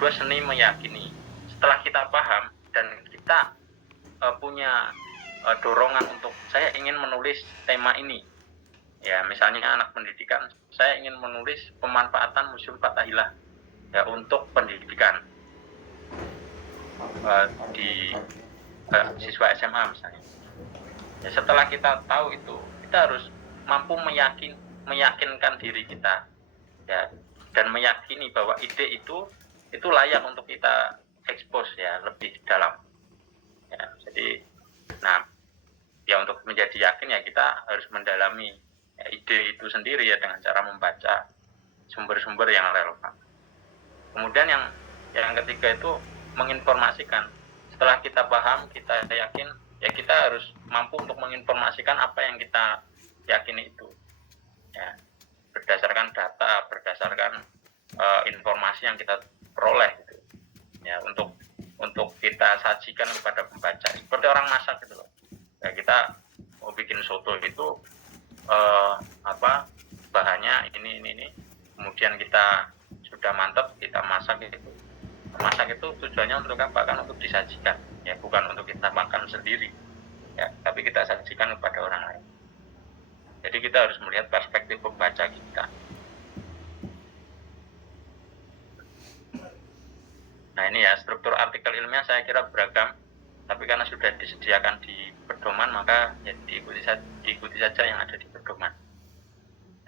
kedua seni meyakini. Setelah kita paham dan kita punya dorongan untuk saya ingin menulis tema ini, ya misalnya anak pendidikan, saya ingin menulis pemanfaatan Museum Fathahillah ya untuk pendidikan di siswa SMA misalnya. Ya, setelah kita tahu itu, kita harus mampu meyakinkan diri kita ya, dan meyakini bahwa ide itu layak untuk kita expose ya lebih dalam. Ya, jadi, nah, ya untuk menjadi yakin ya kita harus mendalami ya, ide itu sendiri ya dengan cara membaca sumber-sumber yang relevan. Kemudian yang ketiga itu menginformasikan. Setelah kita paham, kita yakin, ya kita harus mampu untuk menginformasikan apa yang kita yakini itu. Ya, berdasarkan data, berdasarkan informasi yang kita peroleh gitu. Ya, untuk kita sajikan kepada pembaca seperti orang masak gitu loh. Ya, kita mau bikin soto itu bahannya ini, kemudian kita sudah mantap, kita masak itu. Masak itu tujuannya untuk apa? Kan untuk disajikan, ya bukan untuk kita makan sendiri, ya, tapi kita sajikan kepada orang lain. Jadi kita harus melihat perspektif pembaca kita. Nah ini ya, struktur artikel ilmiah saya kira beragam, tapi karena sudah disediakan di pedoman, maka ya diikuti saja yang ada di pedoman.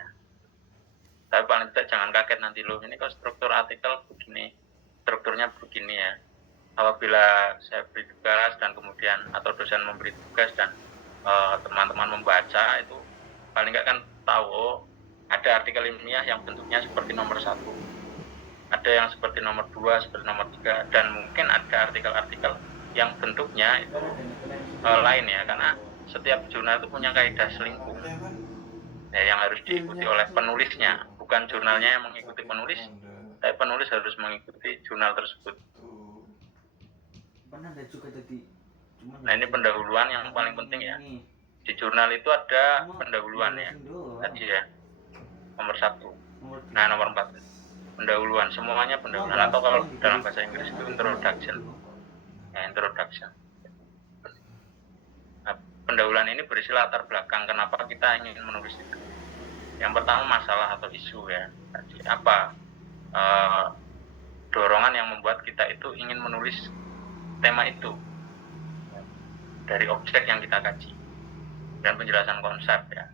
Nah, tapi paling tidak jangan kaget nanti loh, ini kok struktur artikel begini, strukturnya begini ya. Apabila saya beri tugas dan kemudian atau dosen memberi tugas dan teman-teman membaca, itu paling nggak kan tahu ada artikel ilmiah yang bentuknya seperti nomor 1, ada yang seperti nomor 2, seperti nomor 3, dan mungkin ada artikel-artikel yang bentuknya itu lain ya, karena setiap jurnal itu punya kaidah selingkuh ya, yang harus diikuti oleh penulisnya, bukan jurnalnya yang mengikuti penulis, tapi penulis harus mengikuti jurnal tersebut. Nah ini pendahuluan yang paling penting ya. Di jurnal itu ada pendahuluan ya, tadi ya, nomor 1. Nah nomor 4 pendahuluan, semuanya pendahuluan, atau kalau dalam bahasa Inggris itu introduction ya, introduction. Nah, pendahuluan ini berisi latar belakang kenapa kita ingin menulis itu. Yang pertama masalah atau isu ya, tadi apa dorongan yang membuat kita itu ingin menulis tema itu dari objek yang kita kaji, dan penjelasan konsep ya.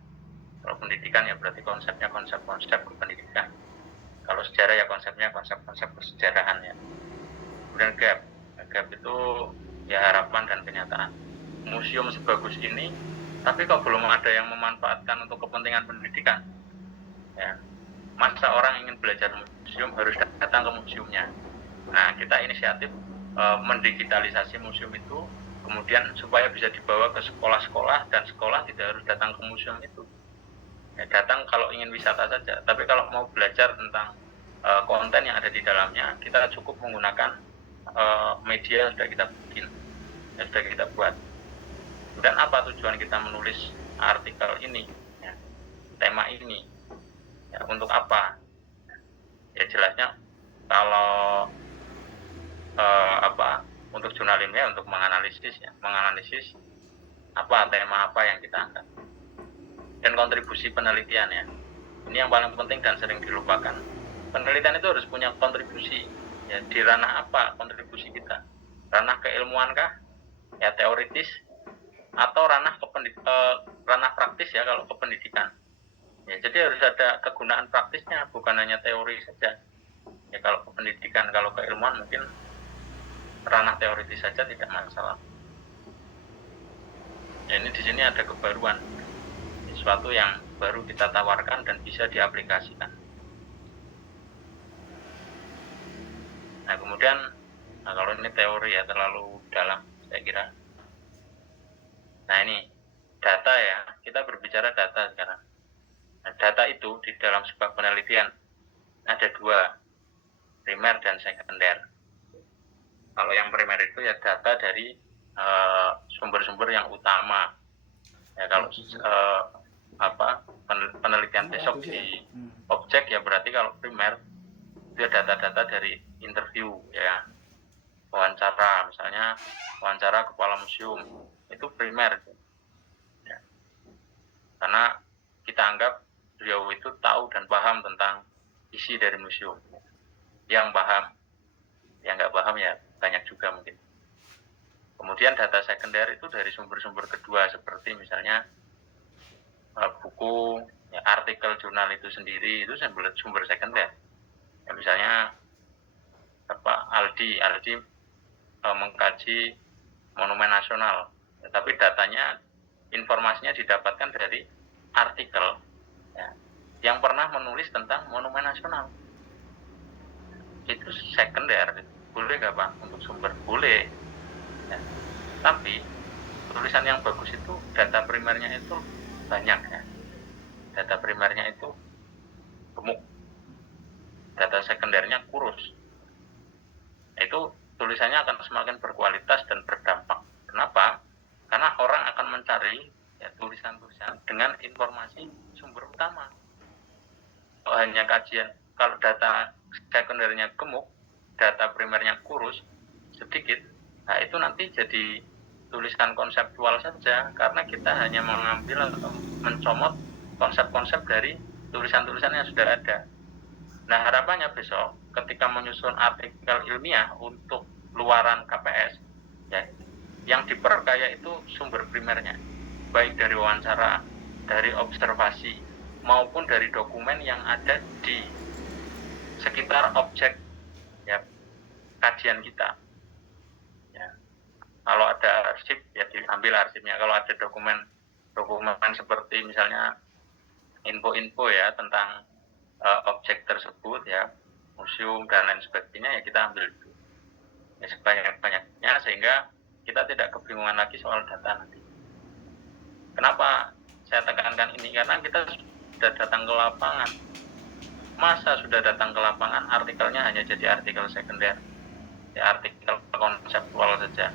Kalau pendidikan ya berarti konsepnya konsep pendidikan. Kalau sejarah ya konsepnya konsep kesejarahan ya. Kemudian gap itu ya harapan dan kenyataan. Museum sebagus ini, tapi kok belum ada yang memanfaatkan untuk kepentingan pendidikan. Ya, masa orang ingin belajar museum harus datang ke museumnya. Nah, kita inisiatif mendigitalisasi museum itu, kemudian supaya bisa dibawa ke sekolah-sekolah, dan sekolah tidak harus datang ke museum itu. Ya, datang kalau ingin wisata saja, tapi kalau mau belajar tentang konten yang ada di dalamnya, kita cukup menggunakan media yang sudah kita bikin, yang sudah kita buat. Dan apa tujuan kita menulis artikel ini, ya, tema ini, ya, untuk apa? Ya jelasnya kalau untuk jurnal ilmiah untuk menganalisis apa tema apa yang kita angkat, dan kontribusi penelitian ya. Ini yang paling penting dan sering dilupakan. Penelitian itu harus punya kontribusi ya, di ranah apa kontribusi kita? Ranah keilmuan kah? Ya teoritis, atau ranah ranah praktis ya kalau kependidikan. Ya, jadi harus ada kegunaan praktisnya, bukan hanya teori saja. Ya kalau kependidikan, kalau keilmuan mungkin ranah teoritis saja tidak masalah. Ya, ini di sini ada kebaruan, sesuatu yang baru kita tawarkan dan bisa diaplikasikan. Nah kemudian, kalau ini teori ya terlalu dalam saya kira. Nah ini data ya, kita berbicara data sekarang. Nah, data itu di dalam sebuah penelitian ada 2, primer dan sekunder. Kalau yang primer itu ya data dari sumber-sumber yang utama. Ya kalau penelitian besok di objek ya berarti kalau primer itu data-data dari interview wawancara, misalnya wawancara kepala museum, itu primer. Ya. Karena kita anggap beliau itu tahu dan paham tentang isi dari museum. Yang paham, yang nggak paham ya banyak juga mungkin. Kemudian data sekunder itu dari sumber-sumber kedua, seperti misalnya buku, ya, artikel jurnal itu sendiri, itu sumber sekunder. Ya, misalnya Aldi mengkaji Monumen Nasional, ya, tapi datanya, informasinya didapatkan dari artikel, ya, yang pernah menulis tentang Monumen Nasional. Itu sekunder, boleh nggak Pak untuk sumber? Boleh, ya. Tapi tulisan yang bagus itu data primernya itu banyak, ya. Data primernya itu gemuk, data sekundernya kurus. Itu tulisannya akan semakin berkualitas dan berdampak. Kenapa? Karena orang akan mencari, ya, tulisan-tulisan dengan informasi sumber utama. Kalau hanya kajian, kalau data sekundernya gemuk, data primernya kurus, sedikit, nah itu nanti jadi tulisan konseptual saja, karena kita hanya mengambil atau mencomot konsep-konsep dari tulisan-tulisan yang sudah ada. Nah, harapannya besok ketika menyusun artikel ilmiah untuk luaran KPS, ya, yang diperkaya itu sumber primernya, baik dari wawancara, dari observasi, maupun dari dokumen yang ada di sekitar objek, ya, kajian kita. Ya. Kalau ada arsip, ya diambil arsipnya. Kalau ada dokumen seperti misalnya info-info, ya, tentang objek tersebut, ya, museum dan lain sebagainya, ya kita ambil itu, ya, sebanyak-banyaknya, sehingga kita tidak kebingungan lagi soal data nanti. Kenapa saya tekankan ini? Karena kita sudah datang ke lapangan. Masa sudah datang ke lapangan artikelnya hanya jadi artikel sekunder, ya, artikel konseptual saja.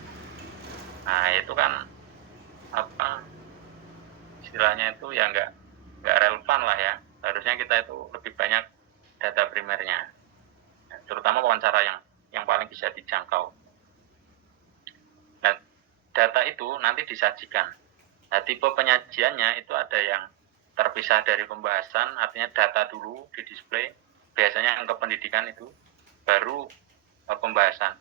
Nah, itu kan istilahnya itu ya nggak relevan lah, ya. Harusnya kita itu lebih banyak data primernya, terutama wawancara yang paling bisa dijangkau. Nah, data itu nanti disajikan. Nah, tipe penyajiannya itu ada yang terpisah dari pembahasan, artinya data dulu di display, biasanya yang kependidikan itu, baru pembahasan.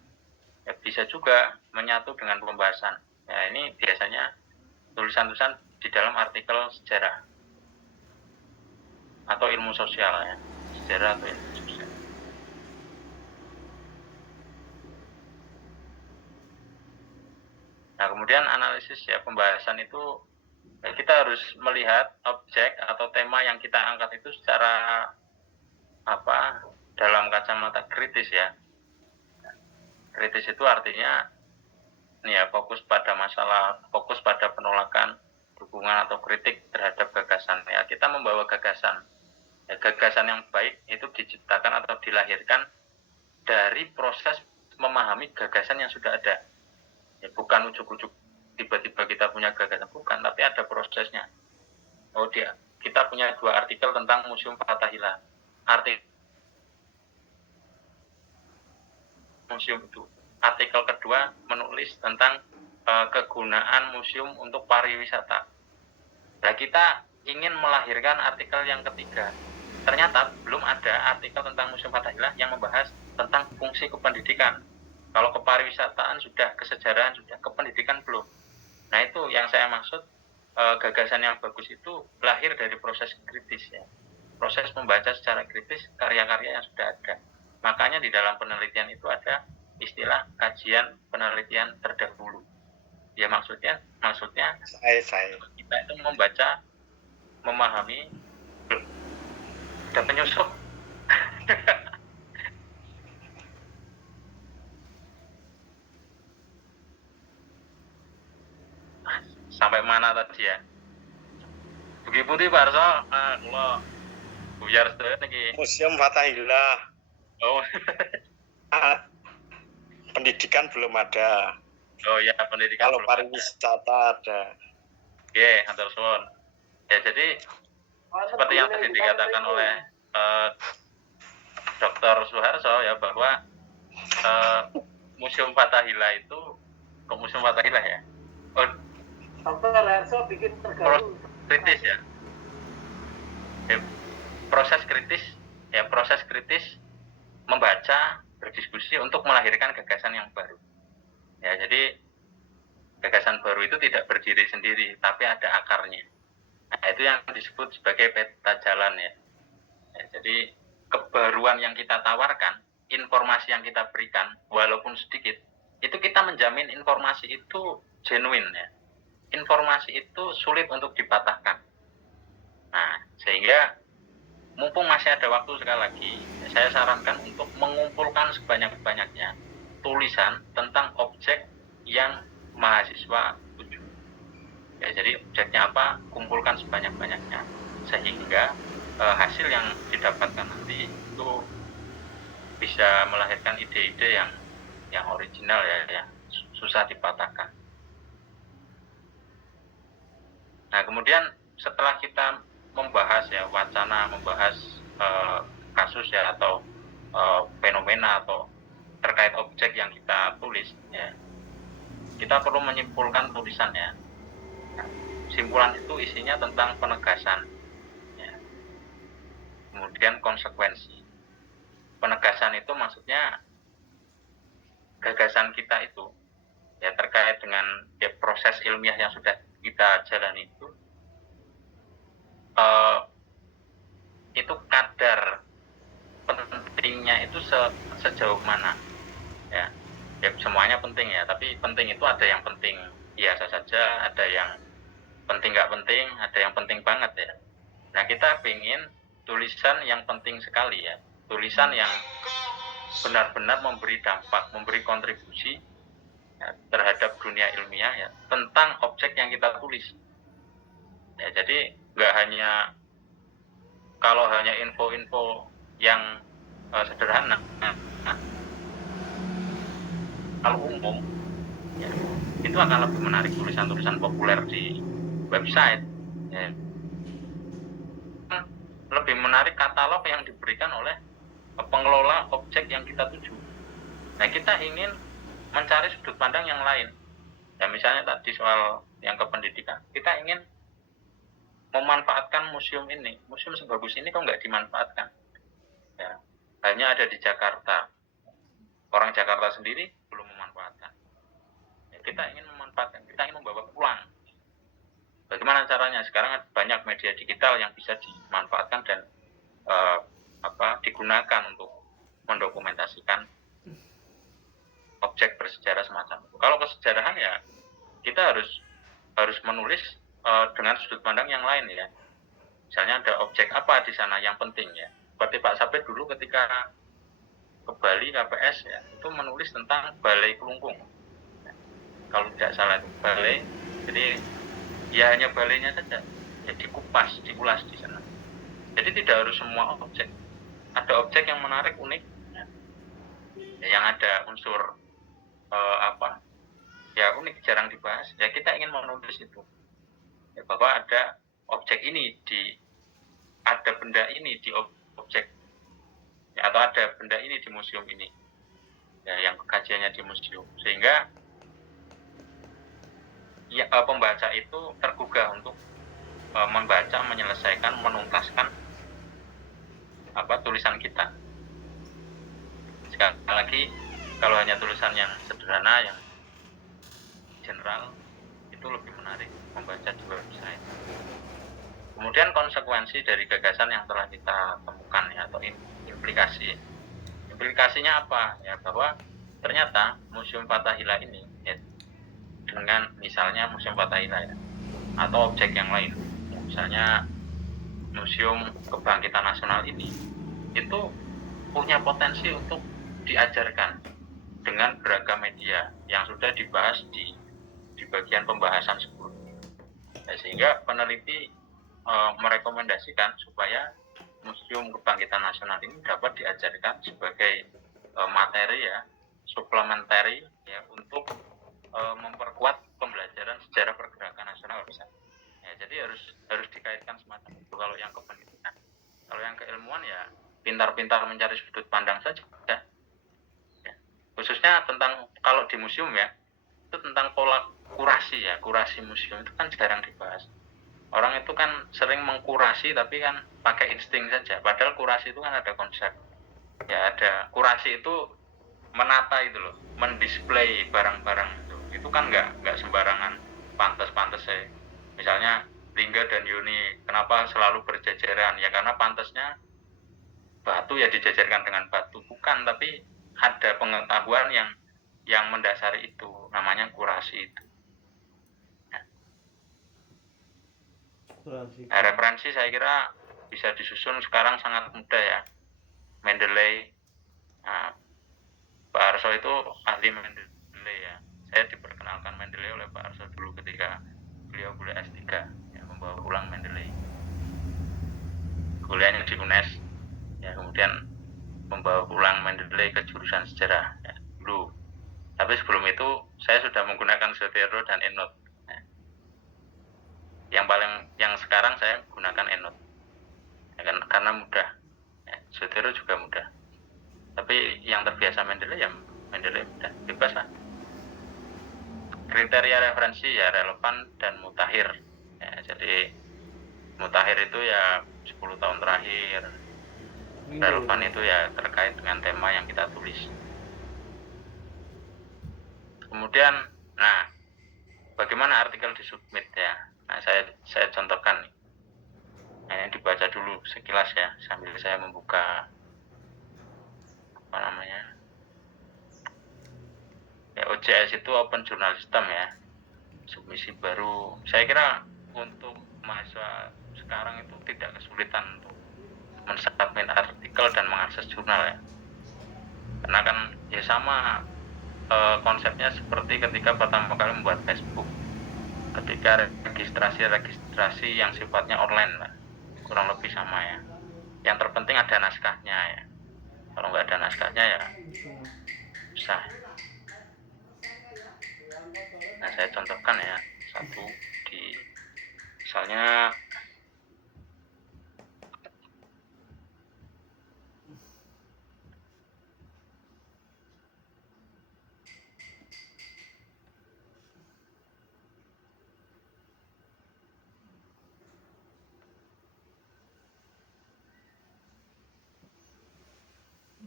Ya, bisa juga menyatu dengan pembahasan. Ya, ini biasanya tulisan-tulisan di dalam artikel sejarah atau ilmu sosial, ya, sejarah atau ilmu sosial. Nah, kemudian analisis, ya, pembahasan itu, ya, kita harus melihat objek atau tema yang kita angkat itu secara dalam kacamata kritis, ya. Kritis itu artinya ya fokus pada masalah, fokus pada penolakan, dukungan atau kritik terhadap gagasan. Ya, kita membawa gagasan. Ya, gagasan yang baik itu diciptakan atau dilahirkan dari proses memahami gagasan yang sudah ada. Ya, bukan ujuk-ujuk tiba-tiba kita punya gagasan, bukan, tapi ada prosesnya. Oh, kita punya 2 artikel tentang Museum Fathahillah. Museum itu. Artikel kedua menulis tentang kegunaan museum untuk pariwisata. Nah, kita ingin melahirkan artikel yang ketiga. Ternyata belum ada artikel tentang Museum Fathahillah yang membahas tentang fungsi kependidikan. Kalau kepariwisataan sudah, kesejarahan sudah, kependidikan belum. Nah, itu yang saya maksud, gagasan yang bagus itu lahir dari proses kritis, ya. Proses membaca secara kritis karya-karya yang sudah ada. Makanya di dalam penelitian itu ada istilah kajian penelitian terdahulu. Ya, maksudnya kita itu membaca, memahami, dan penyusup. Sampai mana tadi, ya? Begitu di Pak Arso, kalau buyar sedaya niki. Museum Fathahillah. Oh. Pendidikan belum ada. Oh ya, pendidikan. Kalau pariwisata ada. Oke, hatur suwun. Ya, jadi seperti yang tadi dikatakan oleh Dr. Suharso, ya, bahwa Museum Fathahillah itu kok Museum Fathahillah ya? Oh, Dr. Harso bikin terganggu. kritis ya. Proses kritis membaca, berdiskusi untuk melahirkan gagasan yang baru. Ya, jadi gagasan baru itu tidak berdiri sendiri, tapi ada akarnya. Nah, itu yang disebut sebagai peta jalan ya. Jadi kebaruan yang kita tawarkan, informasi yang kita berikan, walaupun sedikit, itu kita menjamin informasi itu genuine ya. Informasi itu sulit untuk dipatahkan. Nah, sehingga mumpung masih ada waktu sekali lagi, saya sarankan untuk mengumpulkan sebanyak-banyaknya tulisan tentang objek yang mahasiswa tuju. Ya, jadi objeknya apa, kumpulkan sebanyak-banyaknya sehingga hasil yang didapatkan nanti itu bisa melahirkan ide-ide yang original ya, susah dipatahkan. Nah, kemudian setelah kita membahas ya wacana, membahas kasus ya atau fenomena atau terkait objek yang kita tulis ya, kita perlu menyimpulkan tulisan ya. Simpulan itu isinya tentang penegasan ya. Kemudian konsekuensi. Penegasan itu maksudnya gagasan kita itu ya terkait dengan ya, proses ilmiah yang sudah kita jalani itu kadar pentingnya itu sejauh mana ya. Ya semuanya penting ya, tapi penting itu ada yang penting biasa saja, ada yang penting nggak penting, ada yang penting banget ya. Nah, kita ingin tulisan yang penting sekali ya, tulisan yang benar-benar memberi dampak, memberi kontribusi ya, terhadap dunia ilmiah ya tentang objek yang kita tulis ya. Jadi nggak hanya kalau hanya info-info yang sederhana, kalau umum ya, itu akan lebih menarik tulisan-tulisan populer di website ya. Lebih menarik katalog yang diberikan oleh pengelola objek yang kita tuju. Nah, kita ingin mencari sudut pandang yang lain ya, misalnya tadi soal yang kependidikan, kita ingin memanfaatkan museum ini, museum sebagus ini kok nggak dimanfaatkan ya, hanya ada di Jakarta, orang Jakarta sendiri belum memanfaatkan ya, kita ingin memanfaatkan, kita ingin membawa pulang. Bagaimana caranya? Sekarang banyak media digital yang bisa dimanfaatkan dan digunakan untuk mendokumentasikan objek bersejarah semacam itu. Kalau kesejarahan ya kita harus menulis dengan sudut pandang yang lain ya. Misalnya ada objek apa di sana yang penting ya. Seperti Pak Sabit dulu ketika ke Bali KPS ya, itu menulis tentang Balai Kelungkung. Ya, kalau tidak salah itu balai, jadi ya hanya balainya saja, ya dikupas, diulas di sana. Jadi tidak harus semua objek. Ada objek yang menarik, unik, ya, yang ada unsur ya unik, jarang dibahas. Ya kita ingin menulis itu. Ya, bahwa ada objek ini ada benda ini di objek ya, atau ada benda ini di museum ini ya, yang kajiannya di museum, sehingga ya, pembaca itu tergugah untuk membaca, menyelesaikan, menuntaskan tulisan kita. Sekali lagi, kalau hanya tulisan yang sederhana, yang general, itu lebih menarik membaca di website. Kemudian konsekuensi dari gagasan yang telah kita temukan ya, atau implikasi. Implikasinya apa? Ya, bahwa ternyata Museum Fathahillah ini ya, dengan misalnya Museum Fathahillah ya, atau objek yang lain, misalnya Museum Kebangkitan Nasional ini, itu punya potensi untuk diajarkan dengan beragam media yang sudah dibahas di bagian pembahasan sebelumnya. Ya, sehingga peneliti merekomendasikan supaya Museum Kebangkitan Nasional ini dapat diajarkan sebagai materi ya, suplementari ya, untuk memperkuat pembelajaran sejarah pergerakan nasional misalnya. Ya, jadi harus dikaitkan semacam itu kalau yang kependidikan. Kalau yang keilmuan ya pintar-pintar mencari sudut pandang saja. Ya. Khususnya khususnya tentang kalau di museum ya, itu tentang pola kurasi ya, kurasi museum itu kan jarang dibahas. Orang itu kan sering mengkurasi tapi kan pakai insting saja, padahal kurasi itu kan ada konsep. Ya ada kurasi itu menata itu loh, mendisplay barang-barang itu kan nggak sembarangan pantas-pantas ya. Misalnya Lingga dan Yuni kenapa selalu berjajaran ya, karena pantasnya batu ya dijajarkan dengan batu, bukan, tapi ada pengetahuan yang mendasari itu, namanya kurasi itu. Nah, referensi saya kira bisa disusun sekarang sangat mudah ya. Mendeley, nah, Pak Arso itu ahli Mendeley ya. Saya diperkenalkan Mendeley oleh Pak Arso dulu ketika beliau kuliah S3 ya, membawa pulang Mendeley. Kuliahnya di UNES ya, kemudian membawa pulang Mendeley ke jurusan sejarah ya, dulu. Tapi sebelum itu saya sudah menggunakan Zotero dan EndNote. Ya. Yang sekarang saya gunakan EndNote ya, karena mudah. Ya, Zotero juga mudah. Tapi yang terbiasa Mendeley ya Mendeley mudah, bebas lah. Kriteria referensi ya relevan dan mutakhir. Ya, jadi mutakhir itu ya 10 tahun terakhir. Relevan itu ya terkait dengan tema yang kita tulis. Kemudian, nah, bagaimana artikel disubmit ya? Nah, saya contohkan nih. Nah, ini dibaca dulu sekilas ya, sambil saya membuka apa namanya? Ya, OJS itu Open Journal System ya. Submisi baru. Saya kira untuk mahasiswa sekarang itu tidak kesulitan untuk mensubmit artikel dan mengakses jurnal ya. Karena kan ya sama konsepnya seperti ketika pertama kali membuat Facebook, ketika registrasi yang sifatnya online lah, kurang lebih sama ya. Yang terpenting ada naskahnya ya, kalau nggak ada naskahnya ya susah. Nah, saya contohkan ya satu di misalnya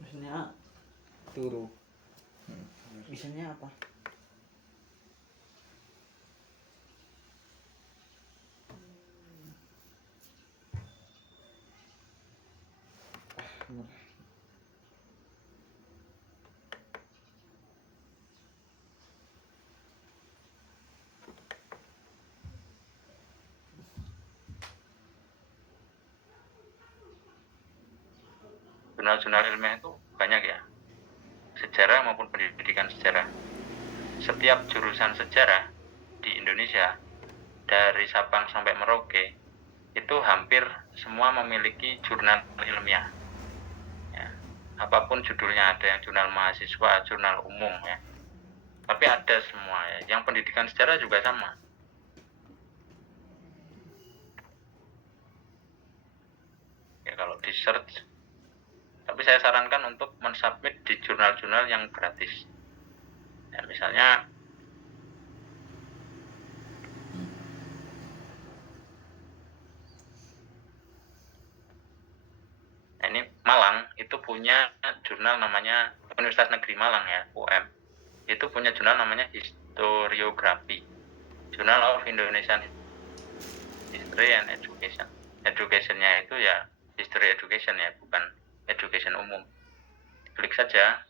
Misalnya turu. Misalnya apa? jurnal-jurnal ilmiah itu banyak ya, sejarah maupun pendidikan sejarah. Setiap jurusan sejarah di Indonesia dari Sabang sampai Merauke itu hampir semua memiliki jurnal ilmiah ya. Apapun judulnya, ada yang jurnal mahasiswa, jurnal umum ya, tapi ada semua ya. Yang pendidikan sejarah juga sama ya, kalau di search. Tapi saya sarankan untuk mensubmit di jurnal-jurnal yang gratis ya, misalnya ini Malang itu punya jurnal namanya Universitas Negeri Malang ya, UM. Itu punya jurnal namanya Historiografi, Journal of Indonesian History and Education. Educationnya itu ya history education ya, bukan education umum. Klik saja.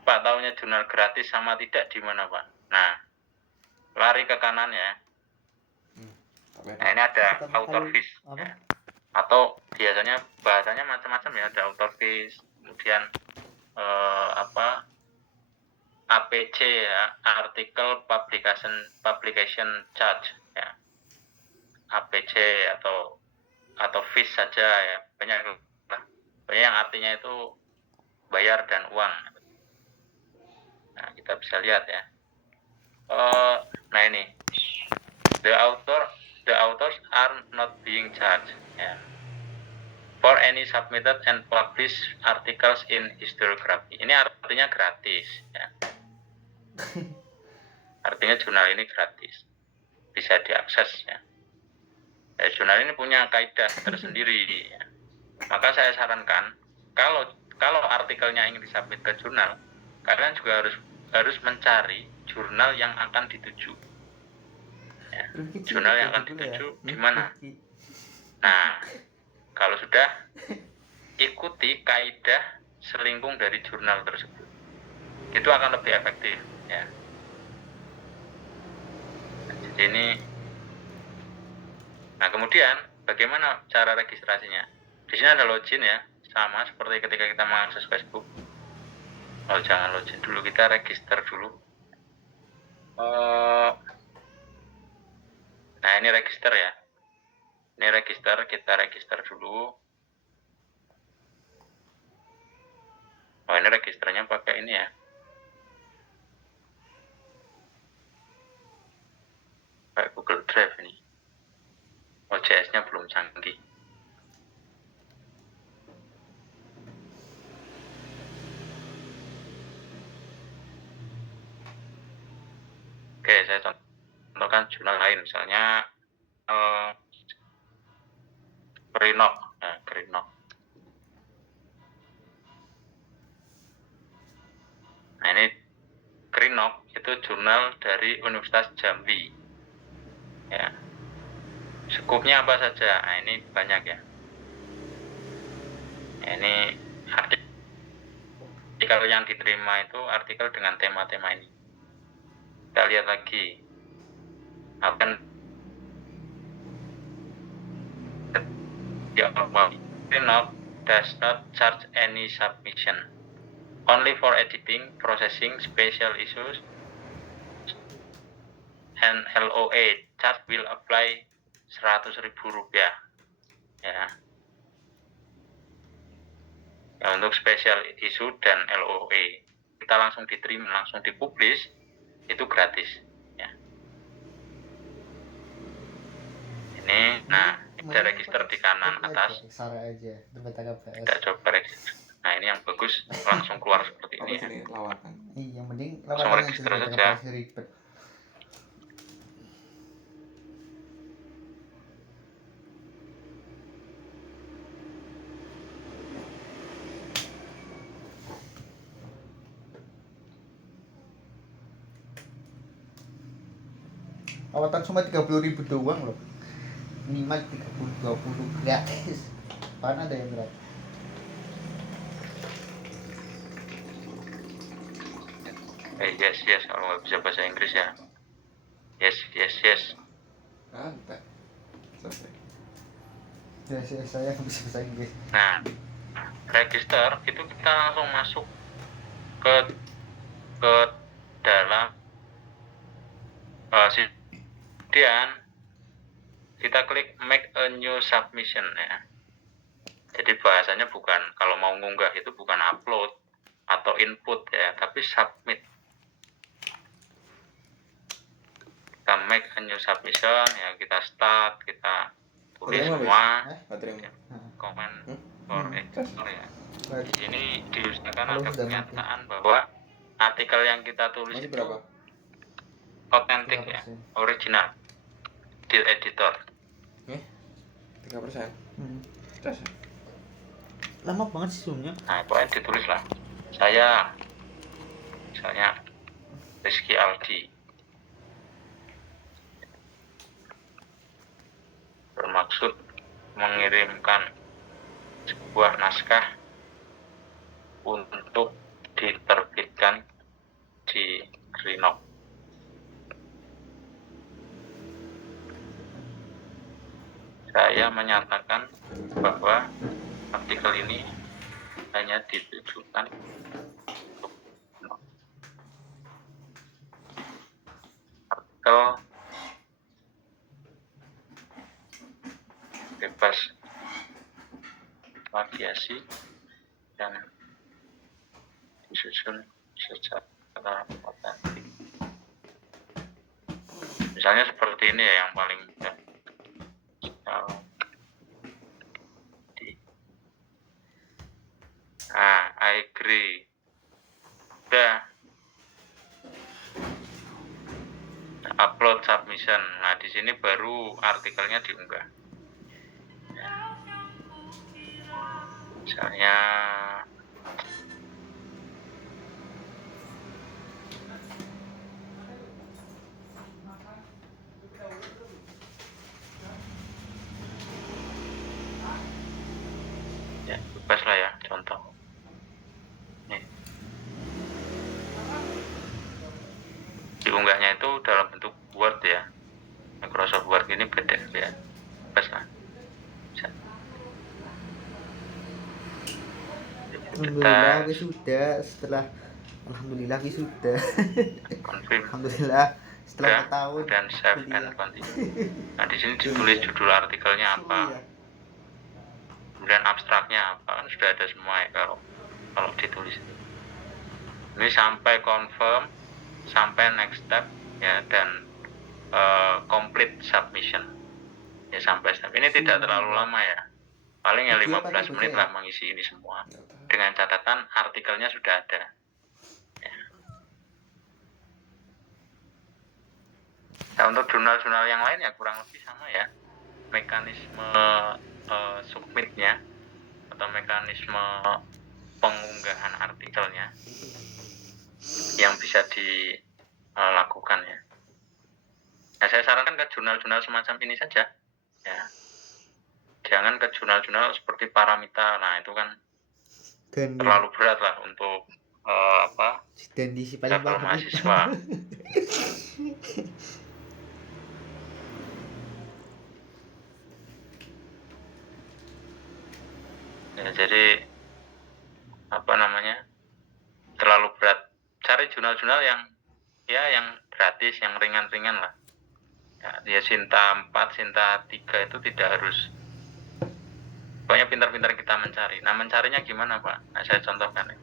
Pak, tahunya jurnal gratis sama tidak di mana, Pak? Nah, lari ke kanan ya. Nah, ini ada author fees ya. Atau biasanya bahasanya macam-macam ya, ada author fees, kemudian APC ya, article publication charge ya, APC atau fees saja ya, banyak lah, banyak yang artinya itu bayar dan uang. Nah, kita bisa lihat ya. Nah ini, the authors are not being charged ya. for any submitted and published articles in historiography. Ini artinya gratis ya. Artinya jurnal ini gratis, bisa diakses ya. Jurnal ini punya kaidah tersendiri ya. Maka saya sarankan kalau artikelnya ingin disubmit ke jurnal, kalian juga harus mencari jurnal yang akan dituju ya. Jurnal yang akan dituju di mana. Nah, kalau sudah, ikuti kaidah selingkung dari jurnal tersebut. Itu akan lebih efektif ya. Jadi ini. Nah, kemudian bagaimana cara registrasinya? Di sini ada login ya, sama seperti ketika kita mengakses Facebook. Oh, jangan login dulu, kita register dulu. Nah, ini register ya. Ini register, kita register dulu. Oh, ini registernya pakai ini ya. Pakai Google Drive ini. OJS-nya belum canggih. Oke, saya contohkan jurnal lain, misalnya Greenock. Nah, ini Greenock itu jurnal dari Universitas Jambi. Ya. Skupnya apa saja? Nah, ini banyak ya. Ini artikel yang diterima itu artikel dengan tema-tema ini. Kita lihat lagi. Greenock does not charge any submission. Only for editing, processing, special issues, and LOA charge will apply Rp100.000 ya. Ya, untuk special issue dan LOA kita langsung diterima, langsung dipublish, itu gratis ya. Ini, nah, kita register di kanan atas. Kita coba register. Nah, ini yang bagus, langsung keluar seperti ini ya. Iya, mending Langsung lawakan register saja. ribet. Lawatan cuma 30.000 doang loh. Minimal 20 gratis. Mana ada yang gratis? Yes, kalau nggak bisa bahasa Inggris ya. Yes. Mantap. Selesai. Ya, saya nggak bisa bahasa Inggris. Nah, register itu kita langsung masuk ke dalam kemudian kita klik make a new submission ya. Jadi bahasanya bukan, kalau mau ngunggah itu bukan upload atau input ya, tapi submit. Kita make a new submission ya, kita start, kita tulis semua komen for editor ya. Di sini diusahakan ada pernyataan bahwa artikel yang kita tulis Masih itu berapa? otentik ya, original, deal editor. 3%. Terus lama banget sih zoomnya. Nah, itu aja ditulis lah. Saya, misalnya Rizky Aldi, bermaksud mengirimkan sebuah naskah untuk diterbitkan di Greenock. Saya menyatakan bahwa artikel ini hanya ditujukan untuk artikel bebas plagiasi dan disusun secara otentik. Misalnya seperti ini ya, yang paling mudah. I agree. Udah. Upload submission. Nah, di sini baru artikelnya diunggah. Misalnya ya, bebas lah ya, contoh. Nih. Diunggahnya itu dalam bentuk Word ya. Microsoft Word ini PDF ya. Bebas lah. Bisa. Alhamdulillah wisuda setelah Alhamdulillah wisuda. Confirm. Alhamdulillah setelah 4 tahun Dan save kuliah. and continue. Nah, di sini ditulis judul artikelnya apa, Iya. kemudian abstraknya apa, kan sudah ada semua ya kalau ditulis. Ini sampai confirm, sampai next step ya, dan complete submission ya, sampai step ini tidak terlalu lama ya, paling ya 15 menit lah mengisi ini semua, dengan catatan artikelnya sudah ada ya. Nah, untuk jurnal-jurnal yang lain ya kurang lebih sama ya, mekanisme submitnya atau mekanisme pengunggahan artikelnya yang bisa dilakukan ya. Nah, saya sarankan ke jurnal-jurnal semacam ini saja ya, jangan ke jurnal-jurnal seperti Paramita. Nah, itu kan Dan terlalu berat lah untuk dan diisi paling level paham. mahasiswa. Ya, jadi terlalu berat. Cari jurnal-jurnal yang gratis, yang ringan-ringan lah ya, Sinta 4, Sinta 3 itu tidak harus, pokoknya pintar-pintar kita mencari. Nah, mencarinya gimana Pak? Nah, saya contohkan ya.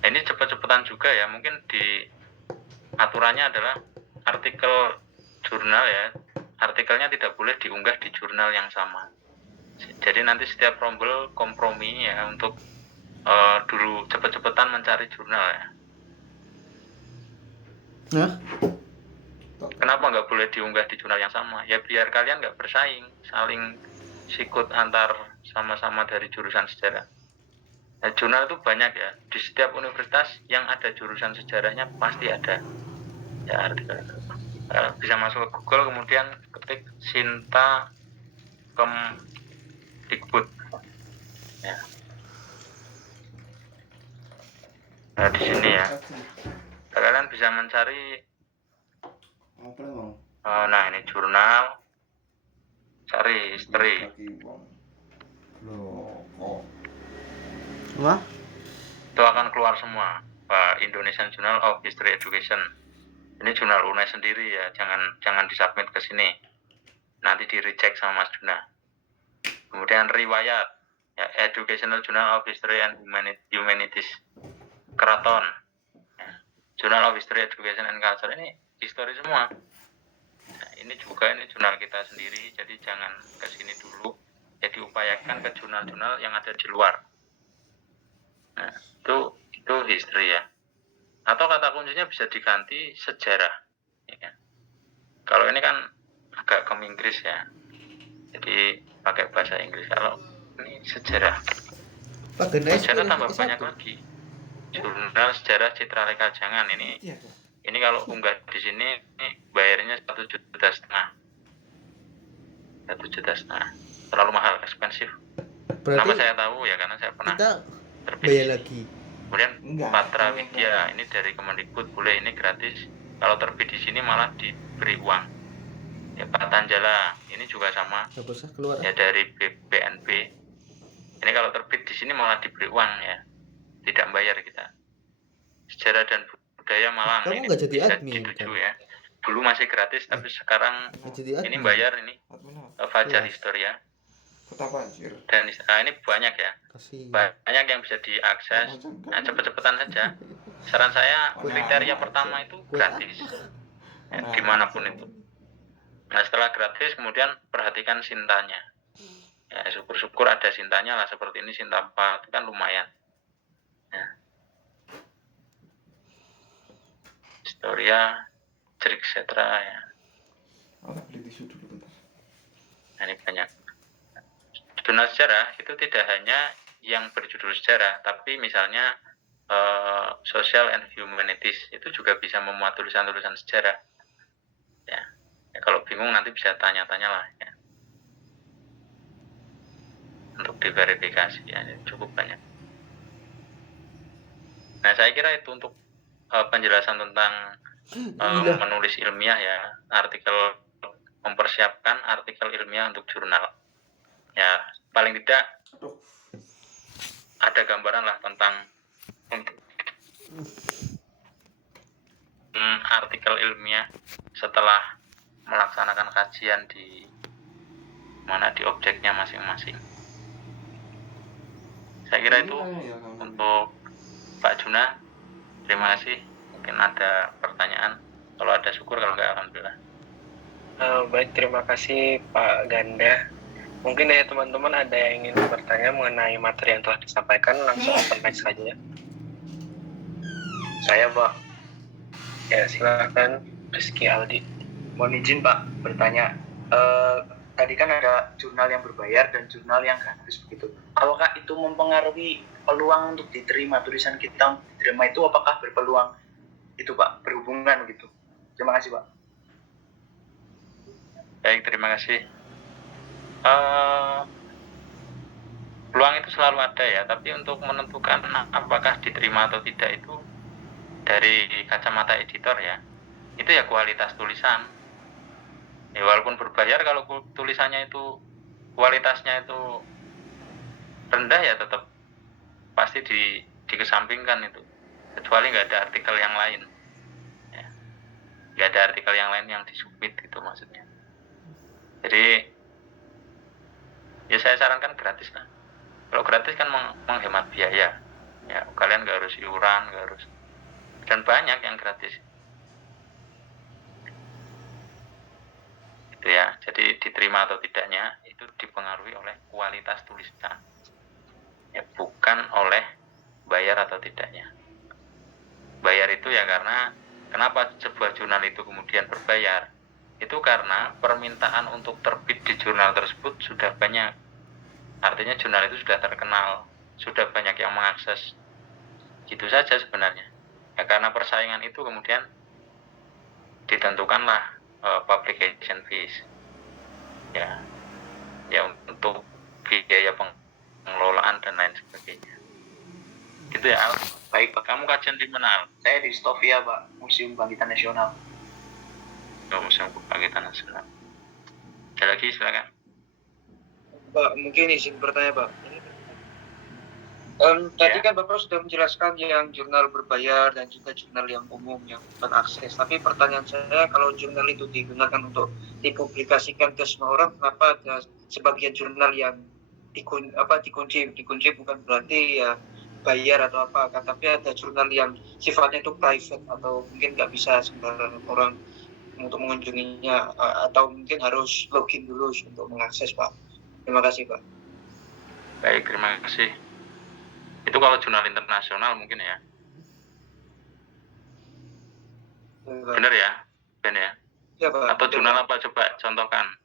Ini cepet-cepetan juga ya, mungkin di aturannya adalah artikel jurnal ya, artikelnya tidak boleh diunggah di jurnal yang sama. Jadi nanti setiap rombel kompromi ya untuk dulu cepet-cepetan mencari jurnal ya. Nah, Kenapa nggak boleh diunggah di jurnal yang sama? Ya biar kalian nggak bersaing, saling sikut antar sama-sama dari jurusan sejarah. Nah, jurnal itu banyak ya, di setiap universitas yang ada jurusan sejarahnya pasti ada ya artikel. Bisa masuk ke Google, kemudian ketik Sinta Kemdikbud ya. Nah, di sini ya kalian bisa mencari nah ini jurnal, cari history. wah, Itu akan keluar semua. Indonesian Journal of History Education. Ini jurnal UNES sendiri ya, jangan disubmit ke sini. Nanti di reject sama Mas Duna. Kemudian riwayat ya, Educational Journal of History and Humanities, Keraton ya. Journal of History Education and Culture, ini history semua. Nah, ini jurnal kita sendiri, jadi jangan ke sini dulu. Jadi upayakan ke jurnal-jurnal yang ada di luar. Nah, itu history ya. Atau kata kuncinya bisa diganti sejarah ya. Kalau ini kan agak ke Inggris ya, jadi pakai bahasa Inggris. Kalau ini sejarah, sejarah tambah banyak lagi. Jurnal Sejarah Citraleka Jangan ini kalau unggah di sini bayarnya 1,5 juta. 1,5 juta, terlalu mahal, ekspensif. Kenapa saya tahu ya, karena saya pernah kita terbit. bayar lagi. Kemudian Patra Widya ini dari Kemendikbud, boleh, ini gratis. Kalau terbit di sini malah diberi uang. Ya, Patanjala ini juga sama Keluar. ya, dari BNP. Ini kalau terbit di sini malah diberi uang ya, tidak bayar kita. Sejarah dan Budaya Malang, Kamu ini nggak jadi bisa admin, dituju kan? ya. Dulu masih gratis, tapi sekarang Jadi ini admin. bayar. Ini Fajar Iya. Historia. Betapa anjir. Dan ini banyak ya, Kasih. banyak yang bisa diakses. Nah, cepet-cepetan saja. Saran saya kriteria pertama itu gratis. ya, dimanapun itu. Nah setelah gratis kemudian perhatikan sintanya. Ya syukur-syukur ada sintanya lah, seperti ini Sinta 4 itu kan lumayan. Ya. Historia, Cerik Setra ya. Oh, tak beli tisu dulu bentar. Nah, ini banyak. Jurnal sejarah itu tidak hanya yang berjudul sejarah, tapi misalnya Social and Humanities itu juga bisa memuat tulisan-tulisan sejarah. Ya. Ya, kalau bingung nanti bisa tanya-tanya lah ya. Untuk diverifikasi ya, ini cukup banyak. Nah, saya kira itu untuk penjelasan tentang menulis ilmiah ya, artikel, mempersiapkan artikel ilmiah untuk jurnal. Ya, paling tidak ada gambaran lah tentang artikel ilmiah setelah melaksanakan kajian di mana di objeknya masing-masing. Saya kira itu untuk Pak Juna. Terima kasih. Mungkin ada pertanyaan. Kalau ada syukur, kalau enggak alhamdulillah. Baik, terima kasih Pak Ganda. Mungkin dari teman-teman ada yang ingin bertanya mengenai materi yang telah disampaikan, langsung open mic saja. Saya Pak. Ya silakan Rizky Aldi. Mohon izin Pak bertanya. Tadi kan ada jurnal yang berbayar dan jurnal yang gratis begitu. Apakah itu mempengaruhi peluang untuk diterima tulisan kita untuk diterima itu, apakah berpeluang itu Pak, berhubungan gitu? Terima kasih Pak. Baik, terima kasih. Peluang itu selalu ada ya, tapi untuk menentukan apakah diterima atau tidak itu dari kacamata editor ya, itu ya kualitas tulisan. Ya walaupun berbayar, kalau tulisannya itu kualitasnya itu rendah ya tetap pasti dikesampingkan itu, kecuali nggak ada artikel yang lain ya. Nggak ada artikel yang lain yang disubmit itu maksudnya. Jadi ya saya sarankan gratis lah. Kalau gratis kan menghemat biaya ya, kalian nggak harus iuran, nggak harus, dan banyak yang gratis itu ya. Jadi diterima atau tidaknya itu dipengaruhi oleh kualitas tulisan ya, bukan oleh bayar atau tidaknya. Bayar itu ya karena kenapa sebuah jurnal itu kemudian berbayar, itu karena permintaan untuk terbit di jurnal tersebut sudah banyak. Artinya jurnal itu sudah terkenal, sudah banyak yang mengakses. Gitu saja sebenarnya ya, karena persaingan itu kemudian ditentukanlah publication fees ya, ya untuk biaya pengelolaan dan lain sebagainya gitu ya Al. Baik Pak. Kamu kajian di mana Al? Saya di Stovia Pak, Museum Kebangkitan Nasional. Museum Kebangkitan Nasional. Ada lagi silakan. Pak, mungkin izin bertanya Pak. Tadi kan Bapak sudah menjelaskan yang jurnal berbayar dan juga jurnal yang umum yang berakses. Tapi pertanyaan saya, kalau jurnal itu digunakan untuk dipublikasikan ke semua orang, kenapa ada sebagian jurnal yang dikunci bukan berarti ya bayar atau apa kan, tapi ada jurnal yang sifatnya itu private atau mungkin nggak bisa sembarang orang untuk mengunjunginya, atau mungkin harus login dulu untuk mengakses Pak. Terima kasih Pak. Baik, terima kasih. Itu kalau jurnal internasional mungkin ya. Benar ya, Ben ya? Ya Pak. Atau jurnal apa coba contohkan?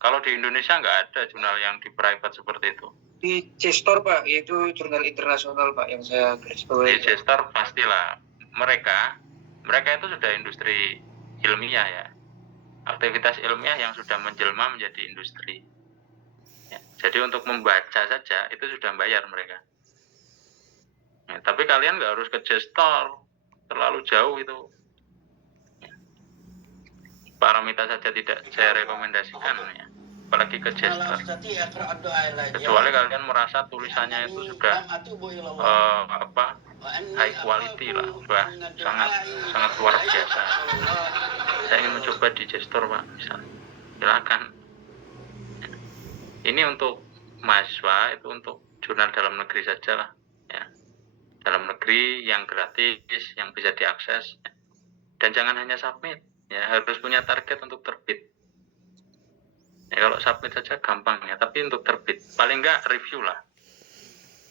Kalau di Indonesia nggak ada jurnal yang di private seperti itu. Di JSTOR Pak, yaitu jurnal internasional Pak yang saya garis bawahi. Di JSTOR pastilah. Mereka itu sudah industri ilmiah ya. Aktivitas ilmiah yang sudah menjelma menjadi industri. Ya, jadi untuk membaca saja itu sudah bayar mereka. Ya, tapi kalian nggak harus ke JSTOR, terlalu jauh itu. Ya. Paramita saja tidak saya rekomendasikan ya, apalagi ke JSTOR. Kecuali kalian merasa tulisannya itu sudah high quality lah, sangat luar biasa. Saya ingin mencoba di JSTOR Pak, misalnya. Silakan. Ini untuk mahasiswa, itu untuk jurnal dalam negeri saja lah ya. Dalam negeri yang gratis, yang bisa diakses, dan jangan hanya submit Ya, harus punya target untuk terbit. Ya, kalau submit saja gampang ya, tapi untuk terbit paling enggak review lah.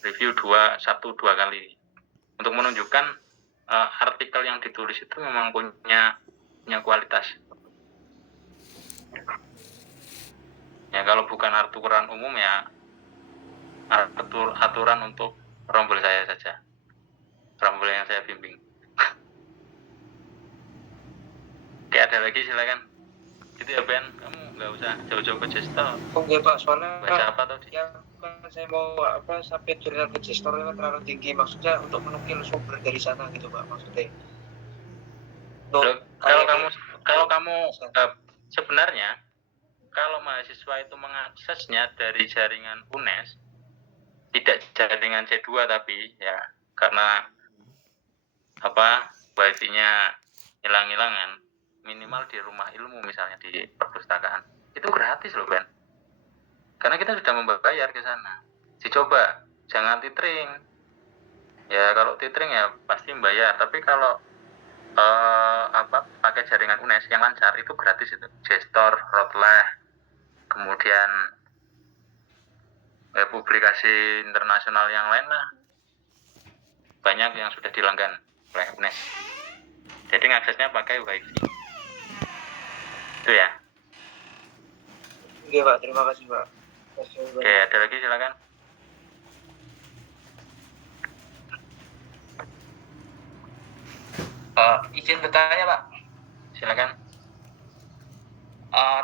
Review 1-2 kali untuk menunjukkan artikel yang ditulis itu memang punya kualitas. Ya, kalau bukan aturan umum ya aturan untuk rombel saya saja. Rombel yang saya bimbing. Oke, ada lagi silakan. Gitu ya Ben, kamu nggak usah jauh-jauh ke gestor. Oke Pak, soalnya Baca apa tadi? yang kan saya mau sampai jurnal ke gestornya terlalu tinggi, maksudnya untuk menukil sumber dari sana gitu Pak, maksudnya. Loh, kalau kamu sebenarnya kalau mahasiswa itu mengaksesnya dari jaringan UNES, tidak jaringan C2 tapi ya karena wifi-nya hilang-hilangan, minimal di rumah ilmu misalnya di perpustakaan itu gratis loh Ben, karena kita sudah membayar ke sana. Dicoba, jangan tethering ya. Kalau tethering ya pasti membayar, tapi kalau pakai jaringan UNES yang lancar itu gratis itu. Gestor, Rotleh, kemudian publikasi internasional yang lain lah, banyak yang sudah dilanggan oleh UNES. Jadi aksesnya pakai wifi. Itu ya. Oke Pak, terima kasih Pak. Oke, ada lagi silakan. Izin bertanya Pak. Silakan.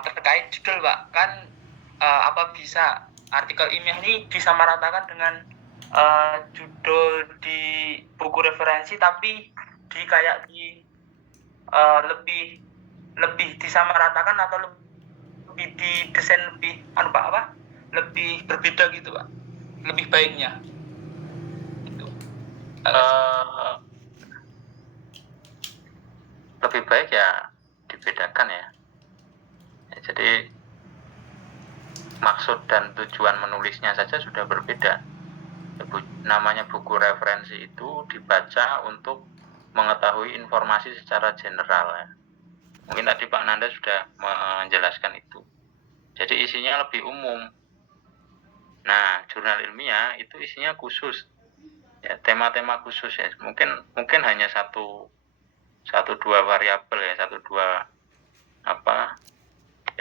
Terkait judul Pak, kan apa bisa artikel ilmiah ini disamaratakan dengan judul di buku referensi, tapi lebih disamaratakan atau lebih didesain lebih lebih berbeda gitu Pak, lebih baiknya gitu. Lebih baik ya dibedakan ya. Jadi maksud dan tujuan menulisnya saja sudah berbeda. Namanya buku referensi itu dibaca untuk mengetahui informasi secara general ya. Mungkin tadi Pak Nanda sudah menjelaskan itu. Jadi isinya lebih umum. Nah, jurnal ilmiah itu isinya khusus. Ya, tema-tema khusus ya. Mungkin hanya satu dua variabel ya,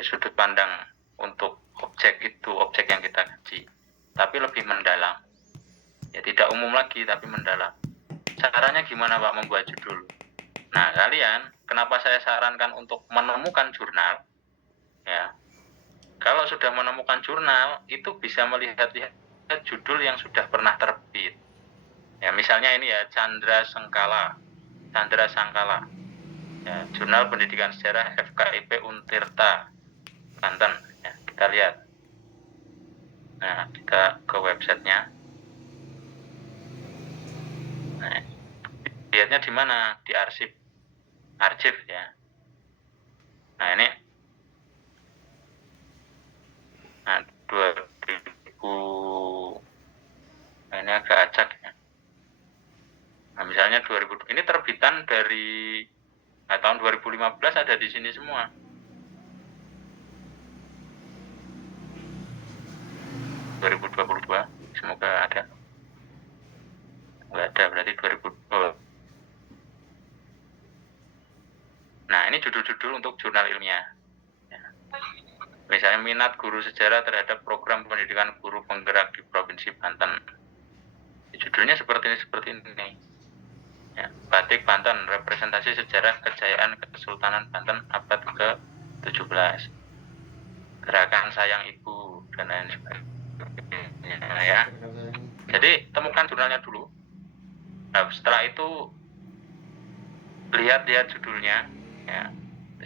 sudut pandang untuk objek yang kita kaji. Tapi lebih mendalam. Ya, tidak umum lagi tapi mendalam. Caranya gimana Pak membuat judul? Nah, kalian, kenapa saya sarankan untuk menemukan jurnal? Ya, kalau sudah menemukan jurnal, itu bisa melihat judul yang sudah pernah terbit. Ya, misalnya ini ya, Chandra Sangkala, ya, Jurnal Pendidikan Sejarah FKIP Untirta, Banten. Ya, kita lihat. Nah, kita ke websitenya. Nah, lihatnya di mana? Di arsip ya. Nah, ini 2000, ini agak acak ya. Nah, misalnya 2000, ini terbitan dari tahun 2015 ada di sini semua. Semoga ada. Nggak ada, berarti 2020. Nah, ini judul-judul untuk jurnal ilmiah. Ya. Misalnya minat guru sejarah terhadap program pendidikan guru penggerak di Provinsi Banten. Judulnya seperti ini. Ya, Batik Banten, representasi sejarah kejayaan Kesultanan Banten abad ke-17. Gerakan Sayang Ibu dan lain sebagainya ya. Jadi temukan jurnalnya dulu. Nah, setelah itu lihat judulnya ya.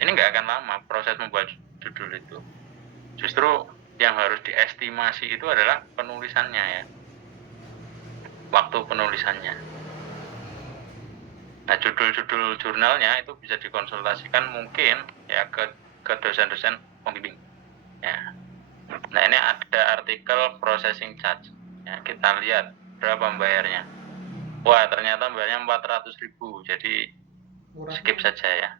Ini nggak akan lama proses membuat judul itu. Justru yang harus diestimasi itu adalah penulisannya ya. Waktu penulisannya. Nah, judul-judul jurnalnya itu bisa dikonsultasikan mungkin ya ke dosen-dosen pembimbing. Ya. Nah, ini ada artikel processing charge. Ya, kita lihat berapa membayarnya. Wah, ternyata bayarnya 400.000. Jadi skip saja ya.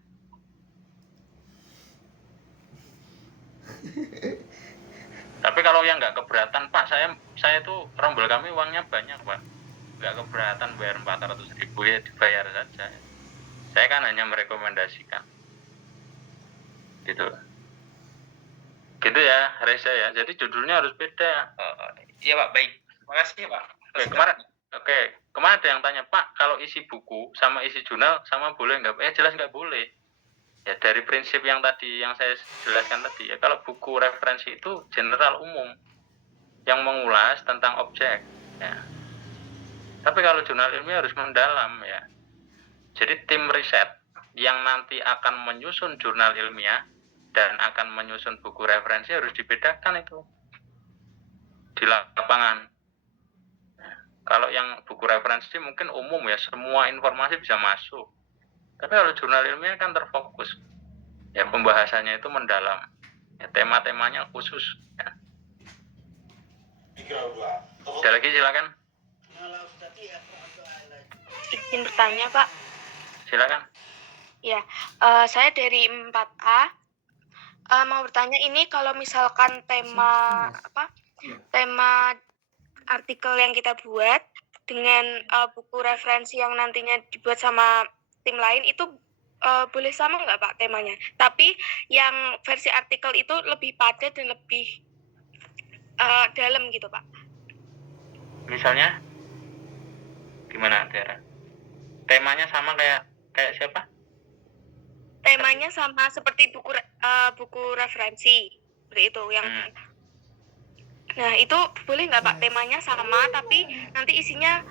Tapi kalau yang nggak keberatan, Pak, saya tuh rombel kami uangnya banyak, Pak. Nggak keberatan bayar 400.000 ya dibayar saja. Saya kan hanya merekomendasikan. Gitu. Gitu ya, Reza ya. Jadi judulnya harus beda. Iya Pak, baik. Terima kasih Pak. Kemarin ada yang tanya, Pak, kalau isi buku sama isi jurnal sama boleh nggak? Jelas nggak boleh. Ya dari prinsip yang tadi yang saya jelaskan tadi ya, kalau buku referensi itu general umum yang mengulas tentang objek ya. Tapi kalau jurnal ilmiah harus mendalam ya. Jadi tim riset yang nanti akan menyusun jurnal ilmiah dan akan menyusun buku referensi harus dibedakan itu di lapangan. Kalau yang buku referensi mungkin umum ya, semua informasi bisa masuk. Tapi kalau jurnal ilmiah kan terfokus. Ya pembahasannya itu mendalam. Ya, tema-temanya khusus. Ya. Ada lagi silakan. Izin bertanya Pak. Silakan. Ya, saya dari 4A. Mau bertanya ini kalau misalkan tema artikel yang kita buat dengan buku referensi yang nantinya dibuat sama tim lain itu boleh sama nggak Pak temanya? Tapi yang versi artikel itu lebih padat dan lebih dalam gitu Pak. Misalnya gimana Tiara? Temanya sama kayak siapa? Temanya sama seperti buku referensi seperti itu yang. Nah itu boleh nggak Pak temanya sama tapi nanti isinya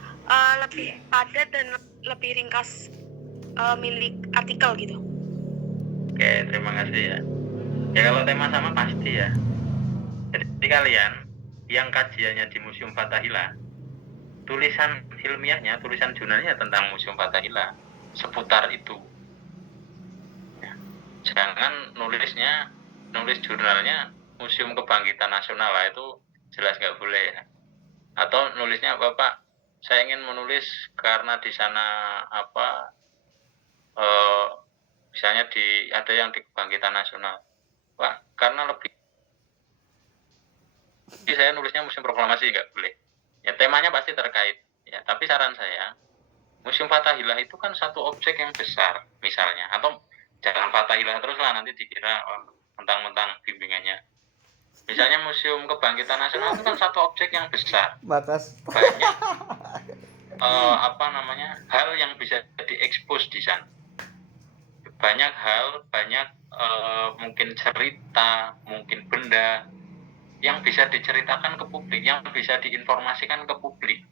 lebih padat dan lebih ringkas milik artikel gitu. Oke, terima kasih ya. Ya kalau tema sama pasti ya. Jadi kalian yang kajiannya di Museum Fathahillah, tulisan ilmiahnya, tulisan jurnalnya tentang Museum Fathahillah seputar itu. Ya. Jangan nulis jurnalnya Museum Kebangkitan Nasional lah, itu jelas nggak boleh. Atau nulisnya Bapak, saya ingin menulis karena di sana misalnya ada yang di Kebangkitan Nasional, Pak, karena lebih saya nulisnya Museum Proklamasi, nggak boleh. Ya temanya pasti terkait. Ya tapi saran saya, Museum Fathahillah itu kan satu objek yang besar misalnya, atau jangan Fathahillah terus lah nanti dikira mentang-mentang bimbingannya. Misalnya Museum Kebangkitan Nasional itu kan satu objek yang besar. Banyak hal yang bisa diekspos di sana. Banyak hal, mungkin cerita, mungkin benda yang bisa diceritakan ke publik, yang bisa diinformasikan ke publik.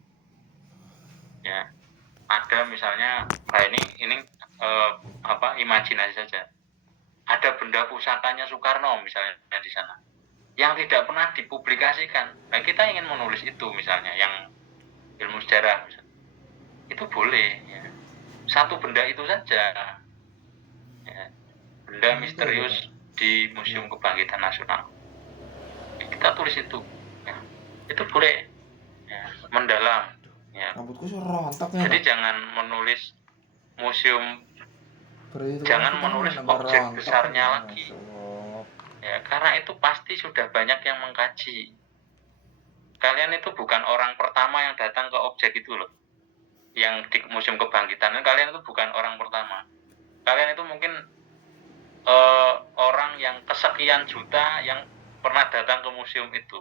Ya, ada misalnya, ini imajinasi saja. Ada benda pusakanya Soekarno misalnya di sana, yang tidak pernah dipublikasikan. Nah, kita ingin menulis itu misalnya, yang ilmu sejarah misalnya. Itu boleh. Ya. Satu benda itu saja. Ya, benda misterius di Museum Kebangkitan Nasional, kita tulis itu ya. Itu boleh ya, mendalam ya. Jadi jangan menulis museum, jangan menulis objek besarnya lagi ya, karena itu pasti sudah banyak yang mengkaji. Kalian itu bukan orang pertama yang datang ke objek itu loh, yang di Museum Kebangkitan. Kalian itu bukan orang pertama. Kalian itu mungkin orang yang kesekian juta yang pernah datang ke museum itu.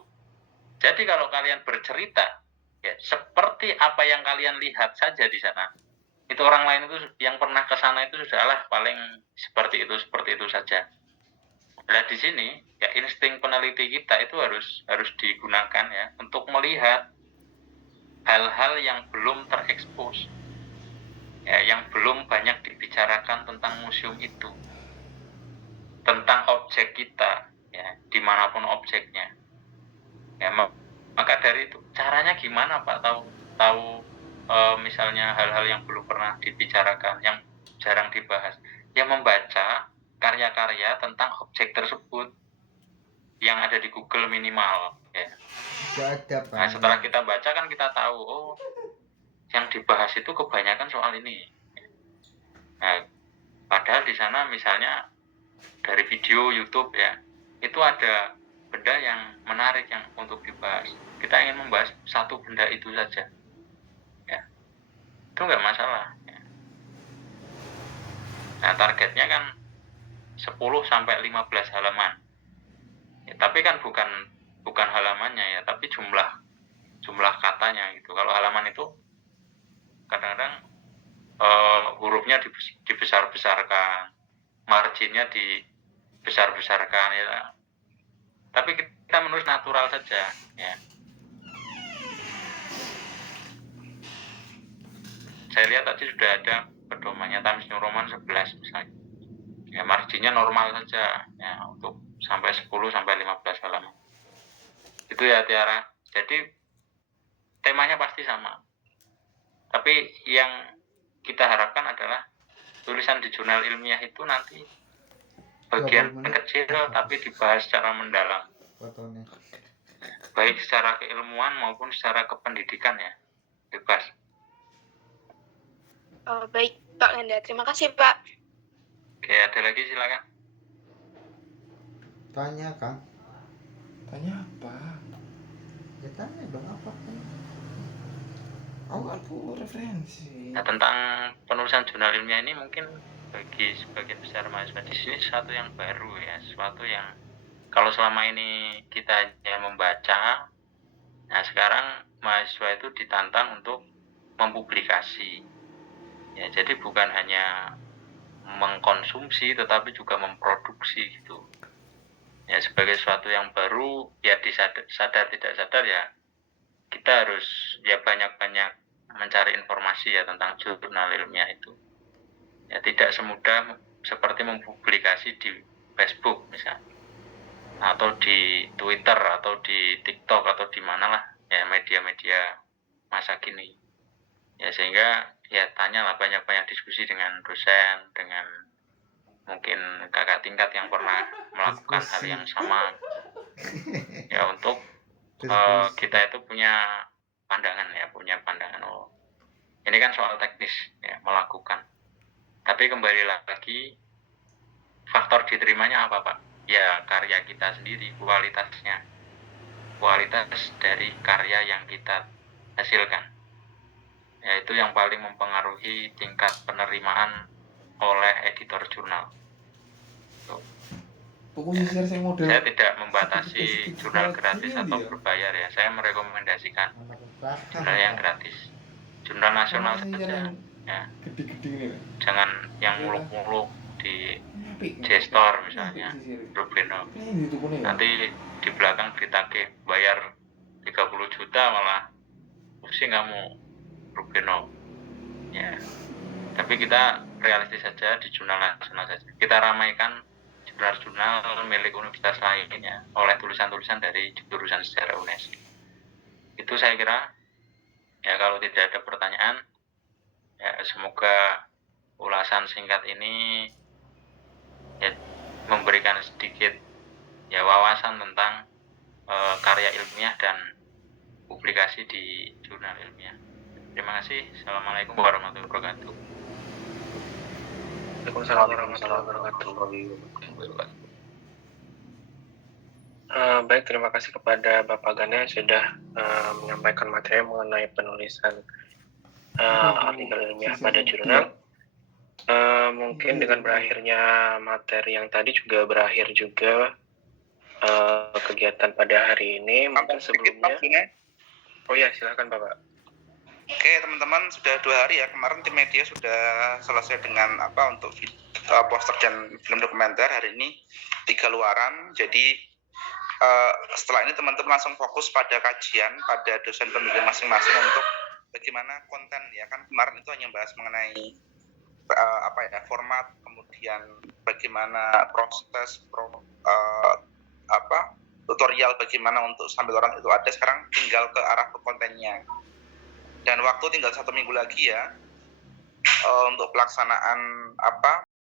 Jadi kalau kalian bercerita ya seperti apa yang kalian lihat saja di sana, itu orang lain itu yang pernah ke sana itu sudahlah paling seperti itu saja. Nah di sini ya insting peneliti kita itu harus digunakan ya untuk melihat hal-hal yang belum terekspos ya, yang belum banyak dibicarakan tentang museum itu, tentang objek kita ya, dimanapun objeknya ya. Maka dari itu caranya gimana Pak tahu misalnya hal-hal yang belum pernah dibicarakan, yang jarang dibahas, ya membaca karya-karya tentang objek tersebut yang ada di Google minimal ya. Nah, setelah kita baca kan kita tahu, oh yang dibahas itu kebanyakan soal ini. Nah, padahal di sana misalnya dari video YouTube ya, itu ada benda yang menarik yang untuk dibahas. Kita ingin membahas satu benda itu saja, ya, itu nggak masalah. Ya. Nah, targetnya kan 10 sampai 15 halaman. Ya, tapi kan bukan halamannya ya, tapi jumlah katanya gitu. Kalau halaman itu kadang-kadang hurufnya dibesar-besarkan, marginnya dibesar-besarkan ya. Tapi kita menulis natural saja ya. Saya lihat tadi sudah ada pedomannya Times New Roman 11 misalnya. Ya, marginnya normal saja ya untuk sampai 10 sampai 15 halaman. Itu ya Tiara. Jadi temanya pasti sama. Tapi yang kita harapkan adalah tulisan di jurnal ilmiah itu nanti bagian kecil tapi dibahas secara mendalam. Baik secara keilmuan maupun secara kependidikan ya. Bebas. Baik Pak Ganda, terima kasih Pak. Oke, ada lagi silakan. Tanya Kang. Tanya apa? Ya tanya dong apa? Aku kan buku referensi. Nah, tentang penulisan jurnal ilmiah ini mungkin bagi sebagian besar mahasiswa di sini sesuatu yang baru ya, sesuatu yang kalau selama ini kita hanya membaca, nah sekarang mahasiswa itu ditantang untuk mempublikasi. Ya, jadi bukan hanya mengkonsumsi tetapi juga memproduksi gitu. Ya, sebagai sesuatu yang baru ya sadar tidak sadar ya kita harus ya banyak-banyak mencari informasi ya tentang jurnal ilmiah itu. Ya tidak semudah seperti mempublikasi di Facebook misalnya, atau di Twitter atau di TikTok atau di mana lah ya media-media masa kini. Ya sehingga ya tanyalah banyak-banyak diskusi dengan dosen, dengan mungkin kakak tingkat yang pernah melakukan hal yang sama. Ya untuk kita itu punya pandangan oh ini kan soal teknis ya melakukan. Tapi kembali lagi faktor diterimanya apa Pak? Ya karya kita sendiri, kualitasnya, kualitas dari karya yang kita hasilkan. Ya itu yang paling mempengaruhi tingkat penerimaan oleh editor jurnal. Buku sisir saya model. Saya tidak membatasi jurnal gratis atau berbayar ya. Saya merekomendasikan jurnal yang gratis, jurnal nasional saja. Ya. Gede-gede ini. Jangan yang muluk-muluk di J-Store misalnya, Rubeno. Nanti di belakang ditagih bayar 30 juta malah pusing kamu Rubeno. Ya. Tapi kita realistis saja di jurnal nasional saja. Kita ramaikan jurnal-jurnal milik universitas lainnya oleh tulisan-tulisan dari jurusan sejarah UNES. Itu saya kira ya kalau tidak ada pertanyaan ya semoga ulasan singkat ini ya memberikan sedikit ya wawasan tentang karya ilmiah dan publikasi di jurnal ilmiah. Terima kasih. Assalamualaikum warahmatullahi wabarakatuh. Waalaikumsalam warahmatullahi wabarakatuh. Baik, terima kasih kepada Bapak Ganda yang sudah menyampaikan materi mengenai penulisan artikel ilmiah pada jurnal. Mungkin dengan berakhirnya materi yang tadi juga berakhir juga kegiatan pada hari ini. Mungkin sebelumnya. Oh ya, silakan Bapak. Oke teman-teman, sudah 2 hari ya kemarin tim media sudah selesai dengan untuk poster dan film dokumenter. Hari ini 3 luaran. Jadi setelah ini teman-teman langsung fokus pada kajian pada dosen pembimbing masing-masing untuk bagaimana konten ya kan. Kemarin itu hanya bahas mengenai format, kemudian bagaimana proses tutorial bagaimana untuk sambil orang itu ada. Sekarang tinggal ke arah ke kontennya. Dan waktu tinggal 1 minggu lagi ya untuk pelaksanaan